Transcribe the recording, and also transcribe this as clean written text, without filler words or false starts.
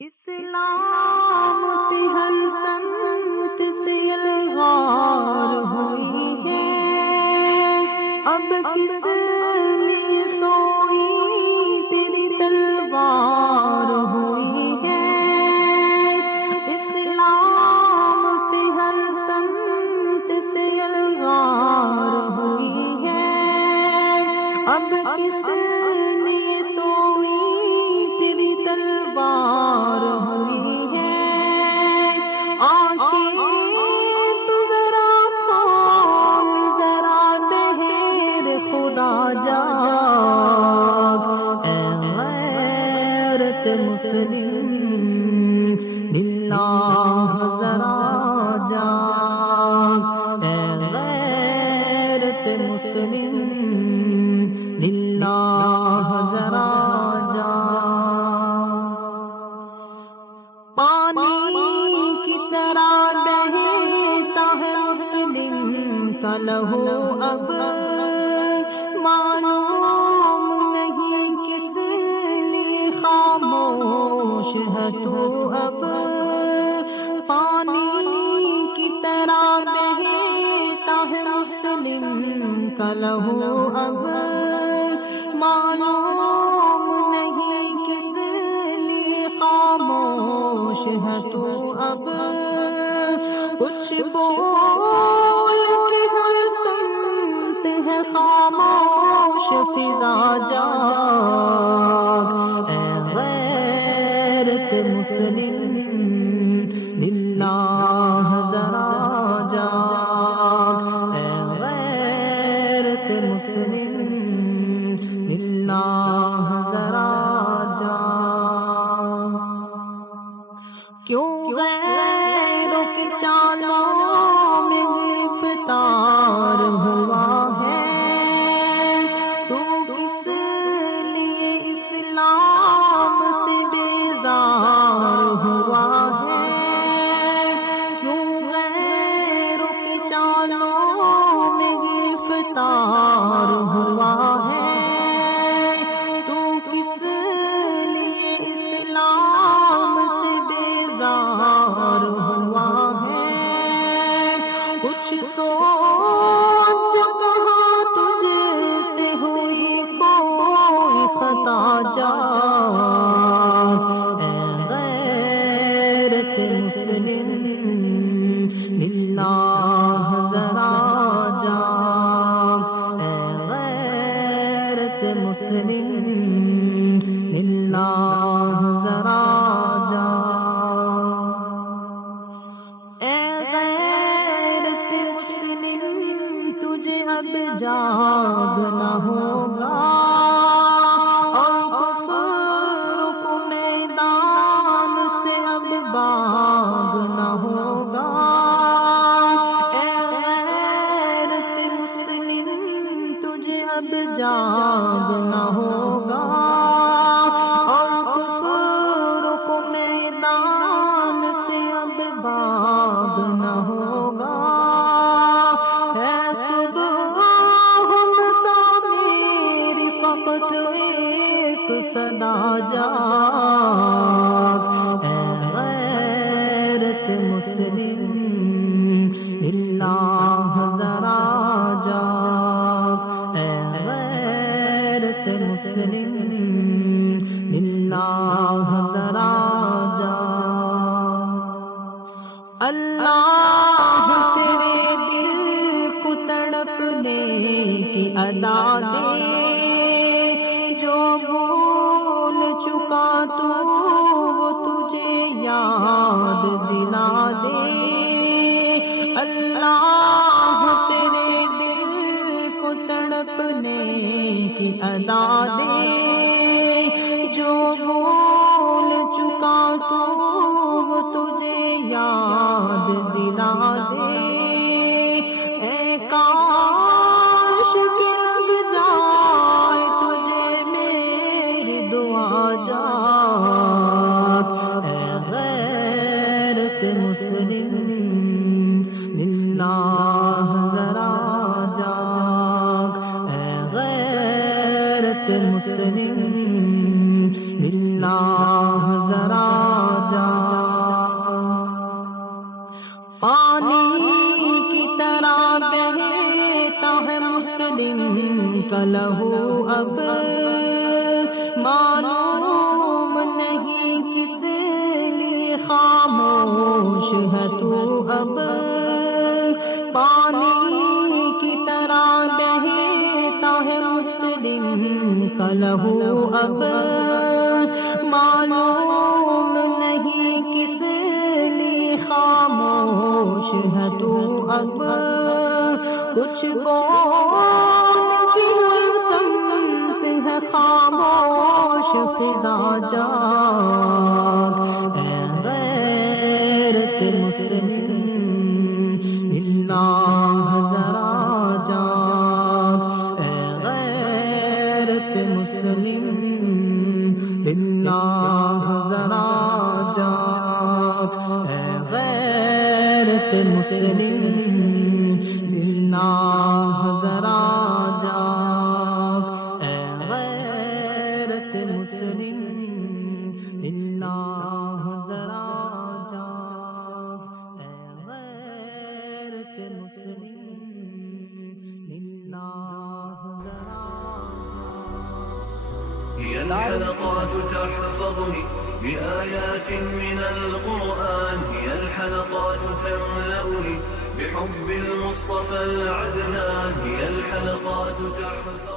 اسلام پہ ہر سمت سے الغار ہوئی ہے، اب کس لیے سوئی تیری تلوار ہوئی ہے۔ اسلام پہ ہر سمت سے الغار ہوئی ہے، اب کس لیے سوئی تیری تلوار ہوئی ہے۔ آنکھیں تو ذرا کھول، ذرا دہر خدا جاگ، اے غیرت مسلم للہ ذرا جاگ، اے غیرت مسلم للہ ذرا جاگ۔ پانی کی طرح بہتا ہے مسلم کا لہو، اب معلوم نہیں کس لیے خاموش ہے تو اب۔ پانی کی طرح بہتا ہے مسلم کا لہو، اب معلوم نہیں کس لیے خاموش ہے تو اب۔ کچھ بول کے ہر سمت ہے خاموش فضا جاگ، اے غیرت مسلم للہ ذرا جاگ، اے غیرت مسلم للہ ذرا جاگ۔ کیوں غیروں کی چالوں میں گرفتار ہوا ہے، تو کس لیے اسلام سے بیزار ہوا ہے۔ کیوں غیروں کی چالوں میں گرفتار ہوا ہے، تو کس لیے اسلام سے بیزار ہوا ہے۔ کچھ سوچ کہاں تجھ سے ہوئی کوئی خطا جاگ، اے غیرت مسلم للہ ذرا جاگ، اے غیرت مسلم للہ ذرا جاگ۔ اے غیرت مسلم تجھے اب جاگنا ہوگا، اور کفر کو میدان سے اب بھاگنا ہوگا۔ اے غیرت مسلم تجھے اب جاگنا ہوگا، اور کفر کو میدان سے اب بھاگنا ہوگا۔ ہے صبح مسا میری فقط ایک صدا جاگ، اے غیرت مسلم للہ ذرا جاگ، اے غیرت مسلم للہ ذرا جاگ۔ اللہ تیرے دل کو تڑپنے کی ادا دے، جو بھول چکا تو وہ تجھے یاد دلا دے۔ اللہ تیرے دل کو تڑپنے کی ادا دے، جو بھول چکا تو وہ تجھے یاد دلا دے۔ اے کاش کہ لگ جائے کا لہو اب معلوم نہیں کس لیے خاموش ہے تو اب پانی کی طرح بہتا ہے مسلم کا لہو اب معلوم نہیں کس لیے خاموش ہے تو اب کچھ بول کی سمت ہے خاموش فضا جاگ اے غیرت مسلم اللہ ذرا جاگ اے غیرت مسلم اللہ ذرا جاگ اے غیرت مسلم اللہ ذرا جاگ اے غیرت مسلم اللہ ذرا جاگ اے غیرت مسلم اللہ ذرا جاگ هي الحلقات تحفظني بآيات من القرآن هي الحلقات تملأني بحب المصطفى العدنان هي الحلقات تحفظني